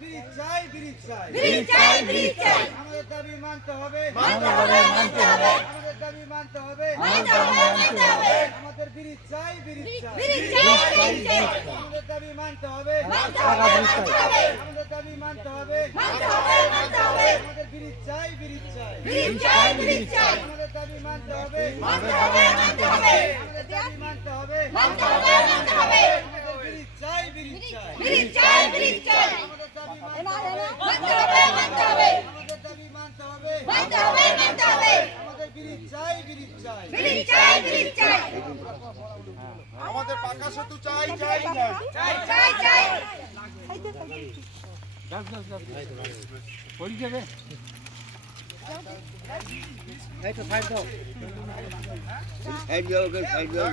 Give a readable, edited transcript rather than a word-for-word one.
bridge চাই bridge চাই bridge চাই ব্রিজ চাই আমাদের দাবি মানতে হবে মানতে হবে মানতে হবে আমাদের দাবি মানতে হবে মানতে হবে মানতে হবে আমাদের ব্রিজ চাই ব্রিজ চাই ব্রিজ চাই ব্রিজ চাই আমাদের দাবি মানতে হবে মানতে হবে মানতে হবে আমাদের দাবি মানতে হবে মানতে হবে মানতে হবে আমাদের ব্রিজ চাই ব্রিজ চাই ব্রিজ চাই ব্রিজ চাই আমাদের দাবি মানতে হবে মানতে হবে মানতে হবে আমাদের দাবি মানতে হবে মানতে হবে মানতে হবে আমাদের ব্রিজ চাই ব্রিজ চাই ব্রিজ চাই ব্রিজ চাই আমাদের দাবি মানতে হবে মানতে হবে মানতে হবে আমাদের দাবি মানতে হবে মানতে হবে মানতে হবে আমাদের ব্রিজ চাই ব্রিজ চাই ব্রিজ চাই ব্রিজ চাই আমাদের পাকা সেতু চাই চাই চাই চাই চাই চাই পড়ি যাবে এই তো সাইড দাও সাইড দাও সাইড দাও